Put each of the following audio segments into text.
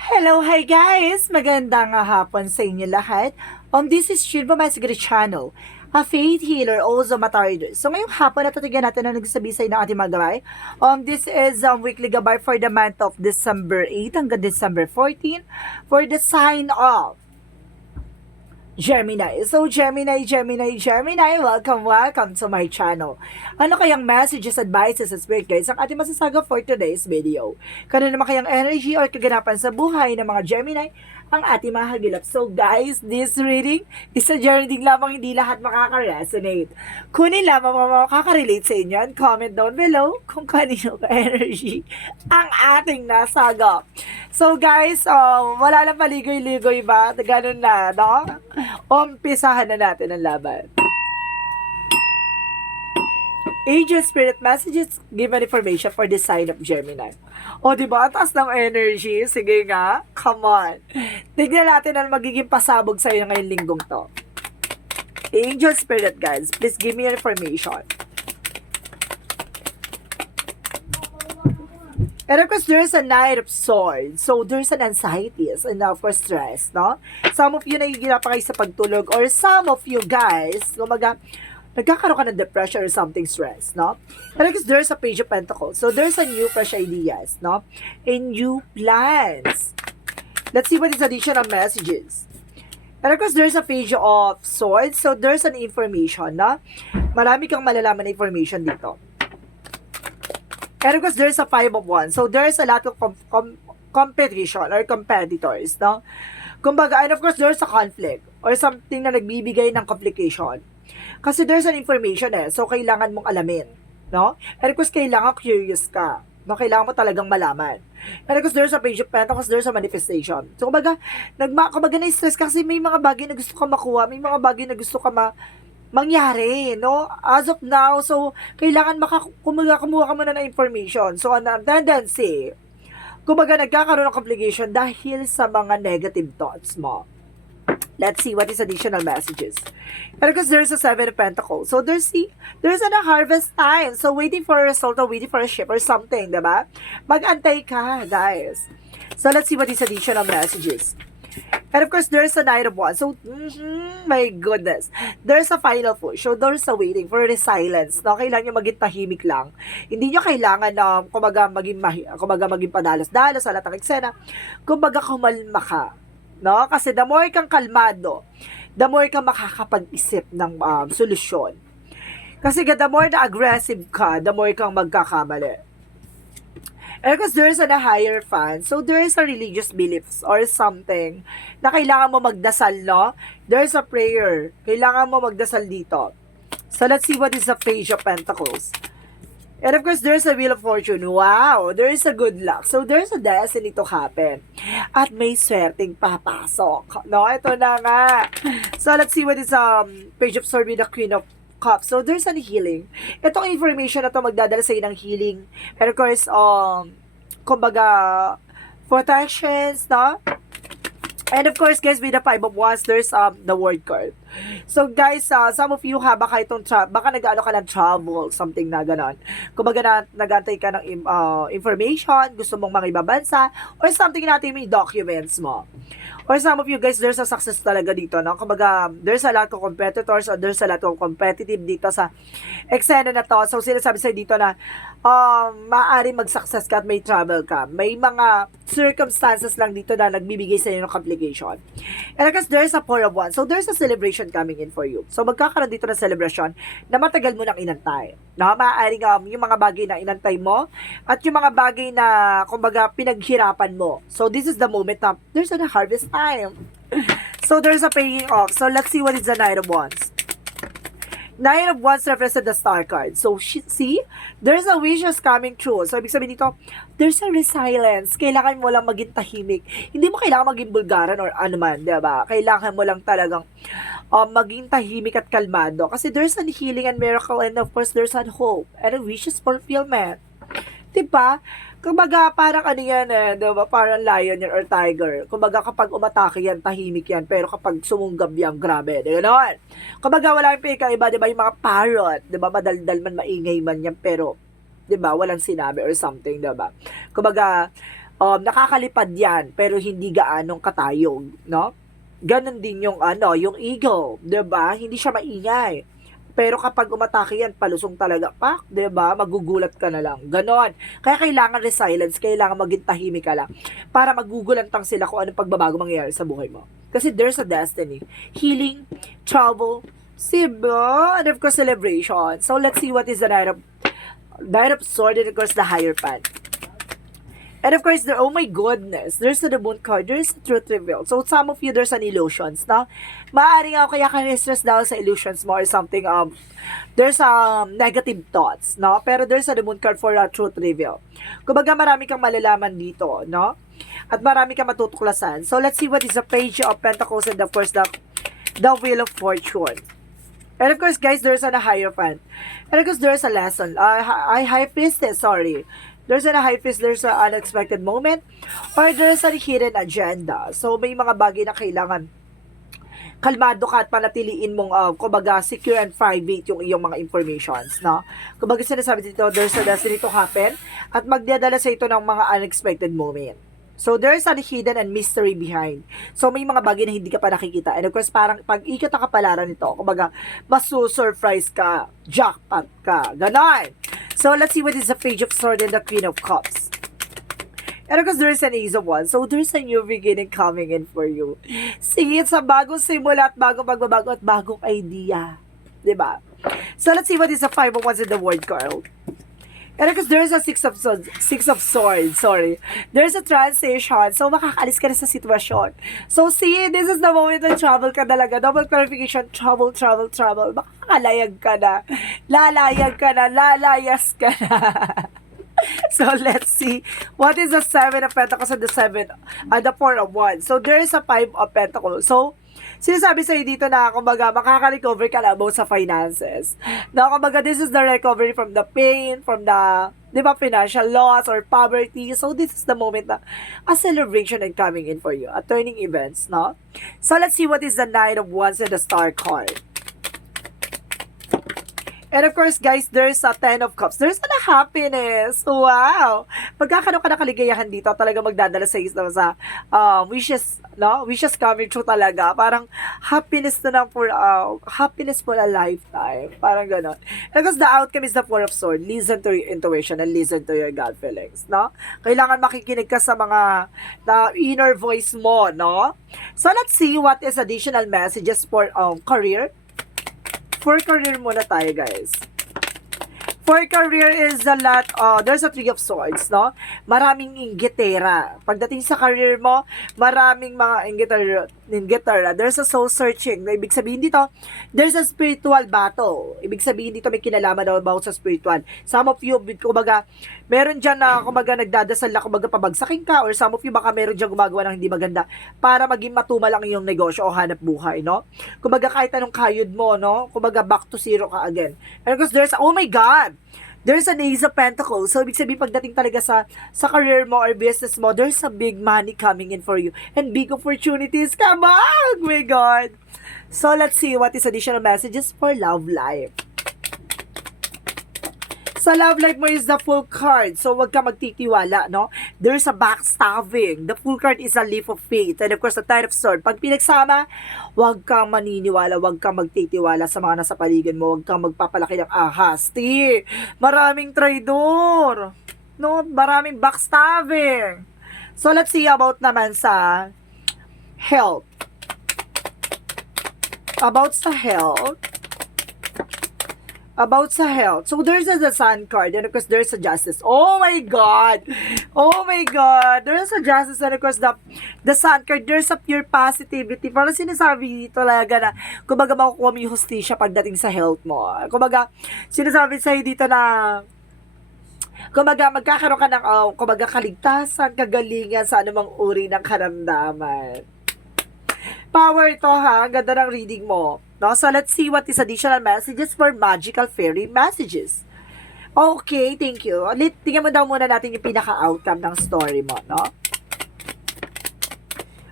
Hello, hi guys! Magandang hapon sa inyo lahat. This is Shilva Masigari Channel, a faith healer, also matard. So ngayong hapon natatagan natin ang nagsabisay ng ating mga gabay. This is weekly gabay for the month of December 8 hanggang December 14 for the sign of Gemini. So, Gemini, welcome to my channel. Ano kayang messages, advices, at spirit guides ang ating masasaga for today's video? Kano naman kayang energy or kaganapan sa buhay ng mga Gemini ang ating mahagilap. So guys, this reading is a journey lamang, hindi lahat makaka-resonate. Kunin lamang mga makaka-relate sa inyo and comment down below kung kanino ka energy ang ating nasaga. So guys, wala lang paligoy-ligoy ba? Ganun na, no? Umpisahan na natin ang laban. Angel Spirit Messages given information for the sign of Gemini. O, diba? Taas ng energy. Sige nga. Come on. Tignan natin ang magiging pasabog sa'yo ngayong linggong to. Angel Spirit, guys. Please give me information. And of course, there's a Knight of Swords. So, there's an anxiety and of course, stress, no? Some of you nagigirapan kayo sa pagtulog or some of you guys, nagkakaroon ka ng depression or something stress, no? And because there's a Page of Pentacles. So, there's a new fresh ideas, no? And new plans. Let's see what is additional messages. And of course, there's a Page of Swords. So, there's an information, no? Marami kang malalaman na information dito. And of course, there's a Five of Wands. So, there's a lot of competition or competitors, no? Kumbaga, and of course, there's a conflict or something na nagbibigay ng complication. Kasi there's an information so kailangan mong alamin, no? And of course, kailangan curious ka, no? Kailangan mo talagang malaman. And of course, there's a Page of Pentacles, there's a manifestation. So, kumbaga na-stress kasi may mga bagay na gusto ka makuha, may mga bagay na gusto ka mangyari, no? As of now, so, kailangan kumuha ka muna ng information. So, ang tendency, kumbaga nagkakaroon ng complication dahil sa mga negative thoughts mo. Let's see what is additional messages. And because there's a Seven of Pentacles. So, there's a harvest time. So, waiting for a result or waiting for a ship or something, diba? Mag-antay ka, guys. So, let's see what is additional messages. And of course, there's a Knight of Wands. So, my goodness. There's a final push. So, there's a waiting for the silence. No? Kailangan nyo maging tahimik lang. Hindi nyo kailangan na, kumbaga maging padalos-dalos sa lahat ng eksena. Kumbaga, kumalma ka. No? Kasi the more kang kalmado, the more kang makakapag-isip ng solusyon. Kasi the more na aggressive ka, the more kang magkakamali. And because there's a higher fan, so there is a religious beliefs or something na kailangan mo magdasal, no? There's a prayer. Kailangan mo magdasal dito. So, let's see what is the Page of Pentacles. And of course, there's a Wheel of Fortune. Wow! There is a good luck. So, there's a destiny to happen. At may swerteng papasok. No? Ito na nga. So, let's see what is Page of Swords with the Queen of Cups. So, there's an healing. Itong information na to magdadala sa ng healing. And of course, kumbaga, protections, no? And of course, guys, with the Five of Wands, there's the World card. So, guys, some of you baka nag-ano ka ng travel, something na ganon. Kumbaga nag-antay ka ng information, gusto mong mga ibang bansa, or something natin may documents mo. Or some of you guys, there's a success talaga dito, no? Kumbaga, there's a lot of competitors or there's a lot of competitive dito sa eksena na to. So, sinasabi sa'yo dito na maaari mag-success ka at may travel ka. May mga circumstances lang dito na nagbibigay sa'yo ng complication. And because there's a Four of Wands, so there's a celebration coming in for you. So, magkakaroon dito ng celebration na matagal mo nang inantay. No? Maaaring yung mga bagay na inantay mo at yung mga bagay na, kumbaga, pinaghirapan mo. So, this is the moment na there's a harvest time. So, there's a paying off. So, let's see what is the Knight of Wands. Knight of Wands represents the Star card. So, see? There's a wishes coming true. So, ibig sabihin dito, there's a resilience. Kailangan mo lang maging tahimik. Hindi mo kailangan maging bulgaran or ano man, diba? Kailangan mo lang talagang maging tahimik at kalmado. Kasi there's a healing and miracle and of course, there's a hope and a wishes fulfillment. Diba? Kumbaga, parang ano yan diba? Parang lion yan or tiger. Kumbaga, kapag umatake yan, tahimik yan. Pero kapag sumunggab yan, grabe. Gano'n. Kumbaga, wala yung pinakaiba, diba? Yung mga parrot, diba? Madaldal man, maingay man yan. Pero, diba? Walang sinabi or something, diba? Kumbaga, nakakalipad yan, pero hindi gaanong katayog, no? Ganon din yung yung eagle, 'di ba? Hindi siya maingay. Pero kapag umatake yan, palusong talaga, pak, 'di ba? Magugulat ka na lang. Ganon. Kaya kailangan resilience, kailangan maging tahimik ka lang para magugulantang sila kung anong pagbabago mangyayari sa buhay mo. Kasi there's a destiny. Healing, travel, diba? And of course, celebration. So let's see what is the Knight of Swords and of course the Hierophant. And of course, oh my goodness, there's the Moon card, there's the Truth Reveal. So some of you, there's an illusions, no? Maaaring kaya ka stress dahil sa illusions mo or something, there's negative thoughts, no? Pero there's the Moon card for a Truth Reveal. Kumbaga marami kang malalaman dito, no? At marami kang matutuklasan. So let's see what is the Page of Pentacles and of course the Wheel of Fortune. And of course, guys, there's a Hierophant. And of course, there's a lesson. High Priestess, sorry. There's a High Priest, there's an unexpected moment, or there's a hidden agenda. So, may mga bagay na kailangan kalmado ka at panatiliin mong, kumbaga, secure and private yung iyong mga informations, no? Kumbaga, sinasabi dito, there's a destiny to happen, at magdadala sa ito ng mga unexpected moment. So, there's a hidden and mystery behind. So, may mga bagay na hindi ka pa nakikita. And of course, parang pag ikot ang kapalaran nito, kumbaga, masu-surprise ka, jackpot ka, ganon. So, let's see what is the Page of Swords and the Queen of Cups. And of course, there's an Ace of Wands. So, there's a new beginning coming in for you. See, it's a bagong simula at bagong pagbabago at bagong idea. Diba? So, let's see what is the Five of Wands in the Word card. And because there's a Six of Swords, sorry. There's a transition. So, makakaalis ka na sa sitwasyon. So, see, this is the moment na travel ka talaga. Double clarification, travel. Makakalayag ka na. Lalayag ka na. Lalayas ka na. So, let's see. What is the Seven of Pentacles and the Four of Wands? So, there is a Five of Pentacles. So, sinasabi sa'yo dito na, kumbaga, makaka-recover ka na about sa finances. Na, kumbaga, this is the recovery from the pain, from the, di ba, financial loss or poverty. So, this is the moment na a celebration is coming in for you. A turning events, no? So, let's see what is the Knight of Wands and the Star card. And of course, guys, there's a Ten of Cups. There's a happiness. Wow! Magkakaroon ka na kaligayahan dito, talaga magdadala sa isa sa wishes, no? Wishes coming true talaga. Parang happiness na lang for, happiness for a lifetime. Parang gano'n. And because the outcome is the Four of Swords. Listen to your intuition and listen to your gut feelings, no? Kailangan makikinig ka sa mga inner voice mo, no? So, let's see what is additional messages for career. For career muna tayo, guys. For career is a lot, there's a Three of Swords, no? Maraming inggitera. Pagdating sa career mo, maraming mga inggitera. There's a soul searching. Ibig sabihin dito, there's a spiritual battle. Ibig sabihin dito, may kinalaman daw about sa spiritual. Some of you, kumbaga, meron dyan na, kumbaga, nagdadasal na, kumbaga, pabagsakin ka, or some of you, baka meron dyan gumagawa ng hindi maganda para maging matumal ang iyong negosyo o hanap buhay, no? Kumbaga, kahit anong kayod mo, no? Kumbaga, back to zero ka again. And because there's, oh my God! There's an Ace of Pentacles. So, ibig sabihin, pagdating talaga sa career mo or business mo, there's a big money coming in for you. And big opportunities. Come on! Oh my God! So, let's see what is additional messages for love life. Sa love life mo is the Fool card. So, wag ka magtitiwala, no? There's a backstabbing. The Fool card is a leap of faith. And of course, the Knight of Swords. Pag pinagsama, wag kang maniniwala, wag kang magtitiwala sa mga nasa paligid mo, wag kang magpapalaki ng ahas. Maraming traidor. No? Maraming backstabbing. So, let's see about naman sa health. About sa health. So, there's the Sun card, and of course, there's a Justice. Oh my God! There's a Justice, and of course, the Sun card, there's a pure positivity. Parang sinasabi talaga na, kumbaga, makukuha mo yung hustisya pagdating sa health mo. Kumbaga, sinasabi sa'yo dito na, kumbaga, magkakaroon ka ng, kumbaga, kaligtasan, kagalingan sa anumang uri ng karamdaman. Power ito, ha? Ang ganda ng reading mo. No? So, let's see what is additional messages for magical fairy messages. Okay, thank you. Tingnan mo daw muna natin yung pinaka-outcome ng story mo, no?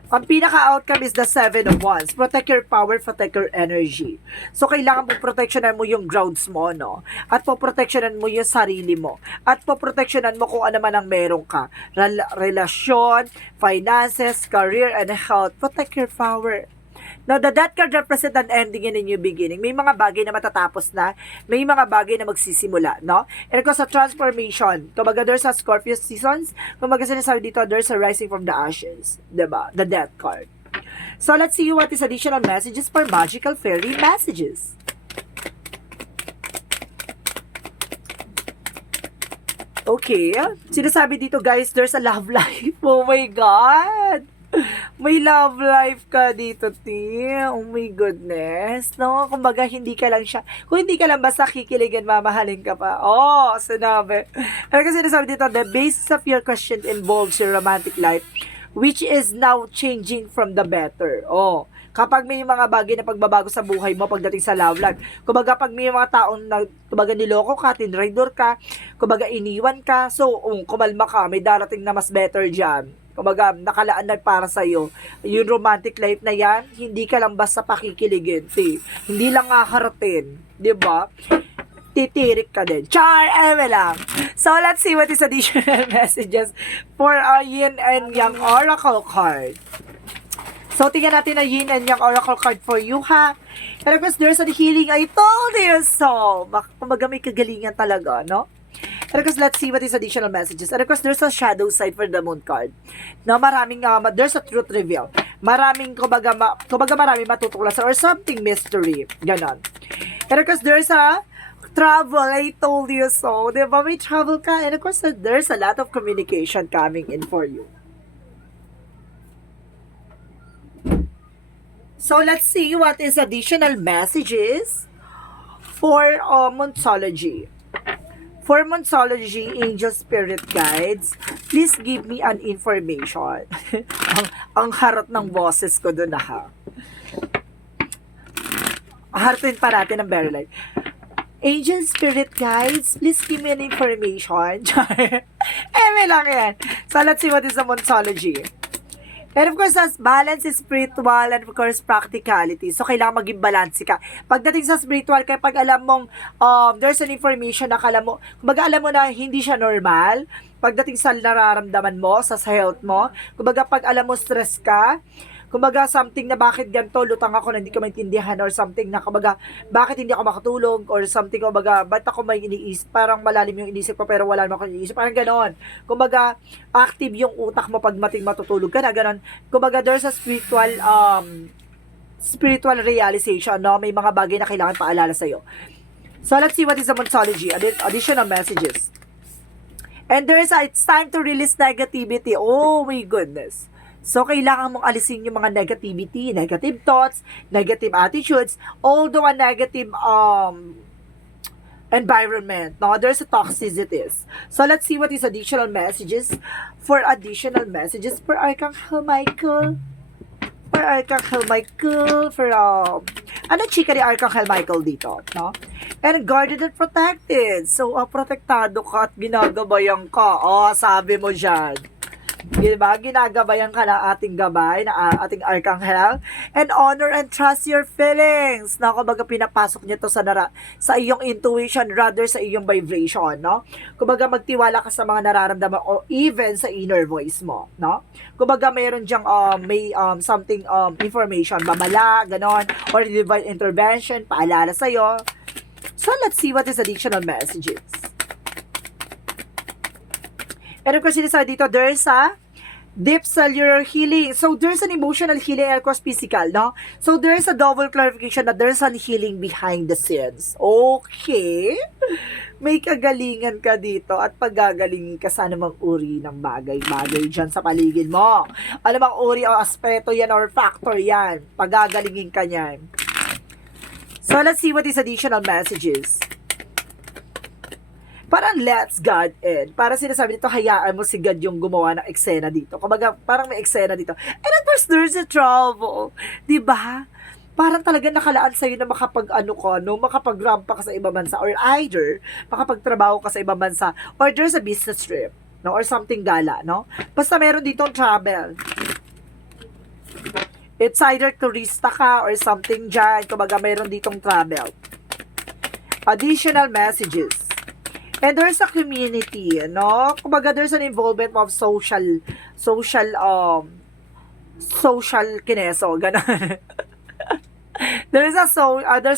Ang pinaka-outcome is the Seven of Wands. Protect your power, protect your energy. So, kailangan mo proteksyonan mo yung grounds mo, no? At poproteksyonan mo yung sarili mo. At poproteksyonan mo kung ano man ang meron ka. Relasyon, finances, career, and health. Protect your power. Now, the death card represent an ending and a new beginning. May mga bagay na matatapos na, may mga bagay na magsisimula, no? And kung sa transformation, kumbaga there's a Scorpio seasons, kumbaga sinasabi dito, there's a rising from the ashes, diba? The death card. So, let's see what is additional messages for magical fairy messages. Okay, sinasabi dito guys, there's a love life. Oh my God! May love life ka dito, T. Oh my goodness. No, kumbaga hindi ka lang siya. Kung hindi ka lang basta kikiligan, mamahalin ka pa. Oh, sinabi. Ano kasi sinasabi dito, the basis of your question involves your romantic life, which is now changing from the better. Oh, kapag may mga bagay na pagbabago sa buhay mo pagdating sa love life. Kumbaga pag may mga taong kumbaga niloko ka, tinraidor ka, kumbaga iniwan ka, so kumalma ka, may darating na mas better dyan. Kumbaga, nakalaan na para sa'yo. Yung romantic life na yan, hindi ka lang basta pakikiligin. Hindi lang haharatin. Diba? Titirik ka din. Char! Eme lang. So, let's see what is additional messages for our Yin and Yang Oracle card. So, tingnan natin ang Yin and Yang Oracle card for you, ha? And of course, there's a healing. I told you so. Kumbaga, may kagalingan talaga, no? And of course, let's see what is additional messages. And of course, there's a shadow side for the moon card. No, maraming, there's a truth reveal. Maraming, kumbaga maraming matutuklasan or something mystery. Ganon. And of course, there's a travel. I told you so. Diba? May travel ka. And of course, there's a lot of communication coming in for you. So, let's see what is additional messages for Monsology. For Monsology, Angel Spirit Guides, please give me an information. ang harot ng boses ko doon na ha. Harapin pa natin ang very light. Angel Spirit Guides, please give me an information. May lang yan. So, let's see what is the Monsology. And of course, as balance is spiritual and of course, practicality. So, kailangan maging balance ka. Pagdating sa spiritual, kaya pag alam mong there's an information na kala mo, kumbaga alam mo na hindi siya normal, pagdating sa nararamdaman mo, sa health mo, kumbaga pag alam mo stress ka, kumbaga something na bakit ganito, lutang ako na hindi ko maintindihan or something na kumbaga bakit hindi ako makatulog or something, kumbaga ba't ako may iniisip, parang malalim yung iniisip ko pero wala naman ako iniisip, parang ganon. Kumbaga active yung utak mo pag matutulog ka na, ganon. Kumbaga there's a spiritual realization, no? May mga bagay na kailangan paalala sa'yo. So let's see what is the Monsology, additional messages. And it's time to release negativity. Oh my goodness. So, kailangan mong alisin yung mga negativity, negative thoughts, negative attitudes, although a negative environment, no? There's a toxicities. So, let's see what is additional messages for Archangel Michael. Ano chika ni Archangel Michael dito, no? And guarded and protected. So, protektado ka at ginagabayan ka. Oh, sabi mo dyan. Diba? Ginagabayan ka ng ating gabay, na ating Archangel. And honor and trust your feelings. Na kumbaga pinapasok niya to sa iyong intuition rather sa iyong vibration, no? Kumbaga magtiwala ka sa mga nararamdaman o even sa inner voice mo, no? Kumbaga mayroon diyang something information, babala, ganon, or divine intervention, paalala sa'yo. So let's see what is additional messages. And of course, sinasabi dito, there's a deep cellular healing. So, there's an emotional healing and of course, physical, no? So, there's a double clarification that there's an healing behind the scenes. Okay? May kagalingan ka dito at paggagalingin ka sa anumang uri ng bagay-bagay dyan sa paligid mo. Anumang uri o aspeto yan or factor yan. Paggagalingin ka yan. So, let's see what is additional messages. Parang let's God in. Para sinasabi dito, hayaan mo si God yung gumawa ng eksena dito. Kumbaga, parang may eksena dito. And of course, there's a trouble. Diba? Parang talaga nakalaan sa'yo na makapag-rampa ka sa ibang bansa or either makapagtrabaho ka sa ibang bansa or there's a business trip, no? Or something gala, no? Basta meron ditong travel. It's either turista ka or something dyan. Kumbaga, mayroon ditong travel. Additional messages. And there's a community, no? Kumbaga, there's an involvement of social kineso, gano'n. There's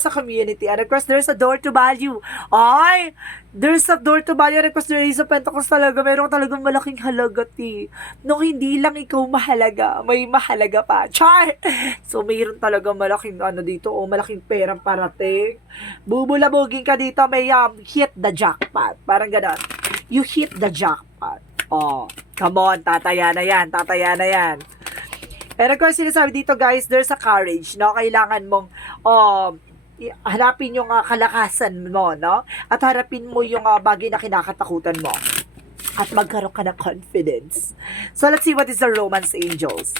a community, and of course, there's a door to value. Ay! There's a door to value, and of course, there is a Pentacles talaga. Meron talagang malaking halaga, ti. No, hindi lang ikaw mahalaga, may mahalaga pa. Char! So, mayroon talagang malaking, dito, malaking perang parating. Bubulabugin ka dito, may hit the jackpot. Parang gano'n. You hit the jackpot. Oh, come on, tataya na yan. And of course, sinasabi dito guys, there's a courage, no? Kailangan mong hanapin yung kalakasan mo, no? At harapin mo yung bagay na kinakatakutan mo. At magkaroon ka ng confidence. So, let's see what is the Romance Angels.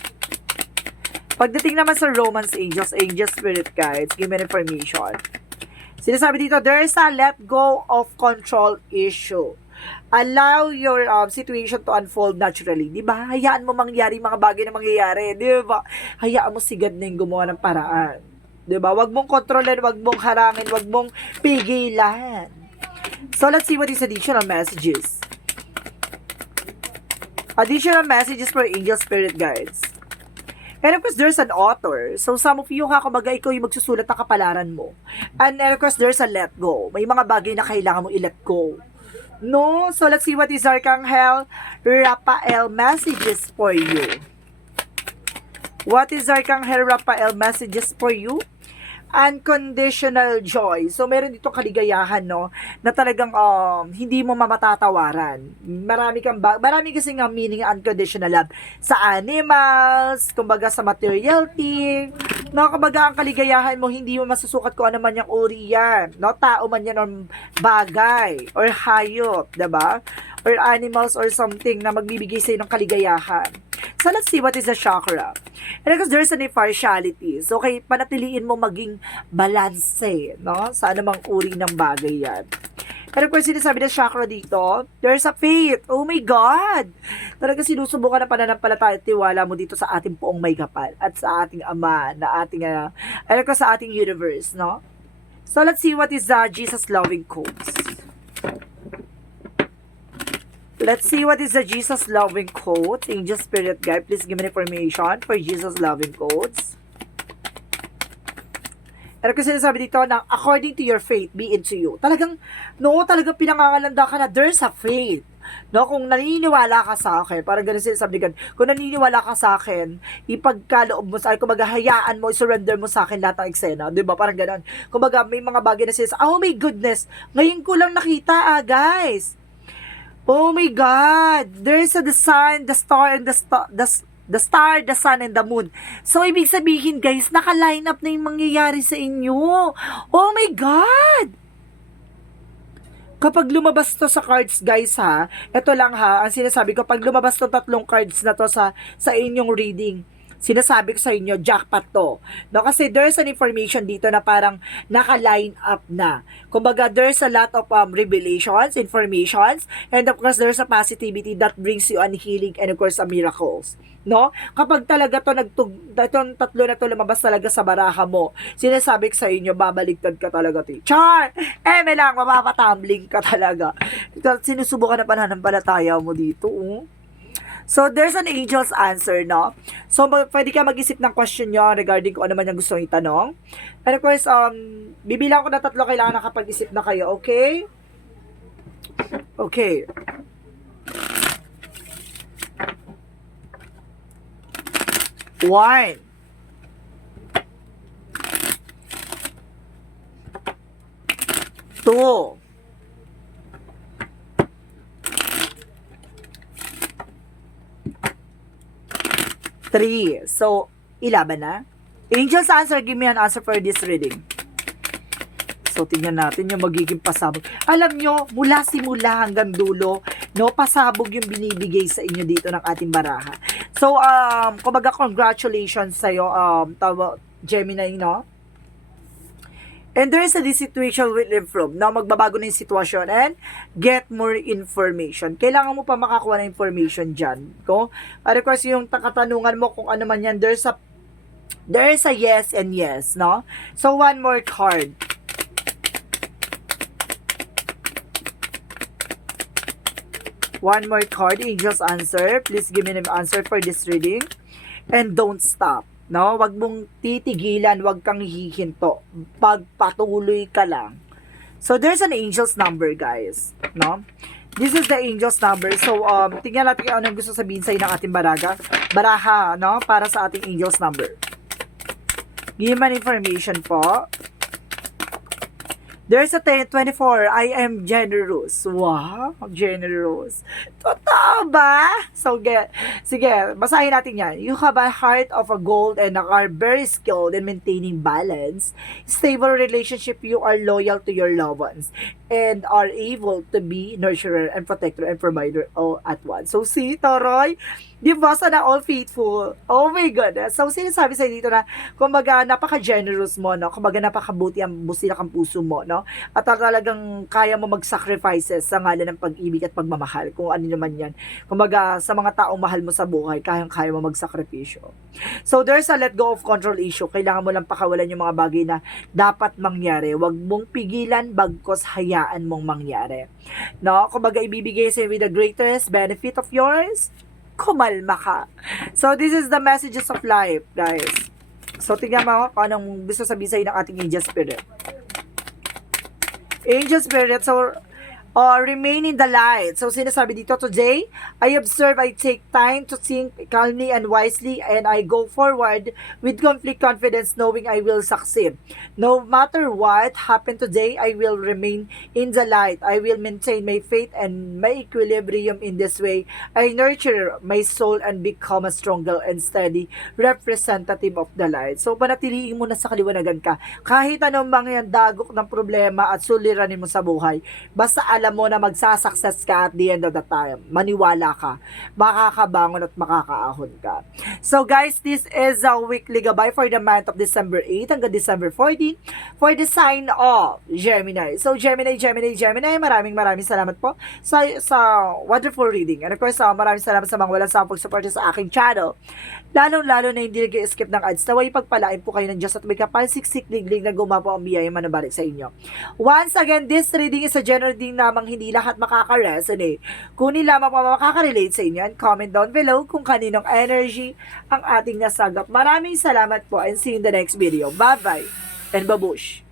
Pagdating naman sa Romance Angels, Angel Spirit Guides, give me information. Sinasabi dito, there's a let go of control issue. Allow your situation to unfold naturally. Di ba? Hayaan mo mangyari mga bagay na mangyayari. Di ba? Hayaan mo sigad na yung gumawa ng paraan. Di ba? Wag mong kontrolin, wag mong harangin, wag mong pigilan. So, let's see what is additional messages. Additional messages for Angel Spirit Guides. And of course, there's an author. So, some of you, kumbaga, ikaw yung magsusulat ng kapalaran mo. And of course, there's a let go. May mga bagay na kailangan mo i-let go. No? So, let's see what is Archangel Raphael messages for you. What is Archangel Raphael messages for you? Unconditional joy. So, meron dito kaligayahan, no? Na talagang hindi mo mamatatawaran. Marami kasi nga meaning unconditional love. Sa animals, kumbaga sa material thing, no? Kumbaga ang kaligayahan mo, hindi mo masusukat kung ano man yung uri yan. No? Tao man yan or bagay or hayop, diba? Or animals or something na magbibigay sa'yo ng kaligayahan. So, let's see what is a chakra. And because there's an impartiality. So, okay, panatiliin mo maging balance, no? Sa anumang uri ng bagay yan. And of course, sinasabi ng chakra dito, there's a faith. Oh my God! Talaga sinusubukan na pananampalataya at tiwala mo dito sa ating poong may kapal at sa ating Ama, na ating, and of course, sa ating universe, no? So, let's see what is Jesus loving quotes. Let's see what is the Jesus loving quote. Angel Spirit Guide, please give me information for Jesus loving quotes. Pero kasi sinasabi dito na according to your faith, be into you. Talagang pinangangalanda ka na there's a faith. No, kung naniniwala ka sa akin, parang ganun sinasabi gan. Kung naniniwala ka sa akin, ipagkaloob mo sa akin, kumbaga hayaan mo, surrender mo sa akin lahat ng eksena. 'Di ba? Parang ganun. Kumbaga may mga bagay na sinasabi, oh my goodness, ngayon ko lang nakita guys. Oh my God! There's the sun, the star, and the star, the sun, and the moon. So, ibig sabihin, guys, naka-line up na yung mangyayari sa inyo. Oh my God! Kapag lumabas to sa cards, guys, ha, ito lang ha, ang sinasabi ko, pag lumabas to tatlong cards na to sa inyong reading, sinasabi ko sa inyo, jackpot to. No, kasi there's an information dito na parang naka-line up na. Kumbaga, there's a lot of revelations, informations, and of course, there's a positivity that brings you an healing and of course, a miracles. No? Kapag talaga to itong tatlo na to lumabas talaga sa baraha mo, sinasabi ko sa inyo, babaligtad ka talaga. Char! May lang, mapapatumbling ka talaga. Sinusubukan na pananampalataya mo dito, So, there's an angel's answer, no? So, pwede ka mag-isip ng question nyo regarding kung ano man yung gusto nyo itanong. And of course, bibilang ko na 3, kailangan nakapag-isip na kayo, okay? Okay. One. Two. 3. So, ilaban na. Angel's answer, give me an answer for this reading. So, tingnan natin yung magiging pasabog. Alam nyo, mula simula hanggang dulo, no, pasabog yung binibigay sa inyo dito ng ating baraha. So, kumbaga, congratulations sa'yo, Gemini, no? And there is a this situation will improve. Now, magbabago na yung sitwasyon and get more information. Kailangan mo pa makakuha ng information dyan. Ko? Of course, yung katanungan mo kung ano man yan, there's a yes and yes, no? So, one more card. One more card, Angel's answer. Please give me an answer for this reading. And don't stop. No, wag mong titigilan, wag kang hihinto. Pagpatuloy ka lang. So there's an angel's number, guys, no? This is the angel's number. So tingnan natin kung anong gusto sabihin sa ng ating baraha, no, para sa ating angel's number. Give me information po. There's a 24. I am generous. Wow, generous. Totoo ba? So, sige, basahin natin yan. You have a heart of a gold and are very skilled in maintaining balance. Stable relationship, you are loyal to your loved ones and are able to be nurturer and protector and provider all at once. So, see, Toroy, di ba sana all faithful? Oh my goodness. So, sinasabi sa dito na, kumbaga, napaka-generous mo, no? Kumbaga, napakabuti ang busila kang puso mo, no? At talagang kaya mo mag-sacrifices sa ngalan ng pag-ibig at pagmamahal, kung ano naman yan. Kumbaga, sa mga taong mahal mo sa buhay, kayang-kaya mo magsakripisyo. So, there's a let go of control issue. Kailangan mo lang pakawalan yung mga bagay na dapat mangyari. Huwag mong pigilan, bagkos hayaan mong mangyari. No? Kumbaga, ibibigay sa'yo with the greatest benefit of yours, kumalma ka. So, this is the messages of life, guys. So, tingnan mo kung anong gusto sabihin sa'yo ng ating angel spirit. Angel spirit, so, remain in the light. So, sinasabi dito, today, I observe, I take time to think calmly and wisely, and I go forward with complete confidence, knowing I will succeed. No matter what happened today, I will remain in the light. I will maintain my faith and my equilibrium in this way. I nurture my soul and become a stronger and steady representative of the light. So, panatiliin mo na sa kaliwanagan ka. Kahit anong mga dagok ng problema at suliranin mo sa buhay, basta alam mo na magsasucess ka at the end of the time. Maniwala ka. Makakabangon at makakaahon ka. So guys, this is a weekly gabay for the month of December 8 hanggang December 14 for the sign of Gemini. So Gemini, maraming salamat po sa wonderful reading. And of course, maraming salamat sa mga walang sampung support sa aking channel. Lalong-lalo na hindi nag-skip ng ads. Naway pagpalain po kayo ng Diyos at may kapalsiksik liglig na gumapo ang biyaya manabalik sa inyo. Once again, this reading is a general reading namang hindi lahat makaka-resonate. Kunin lamang pa makaka-relate sa inyo and comment down below kung kaninong energy ang ating nasagap. Maraming salamat po and see you in the next video. Bye-bye and babush!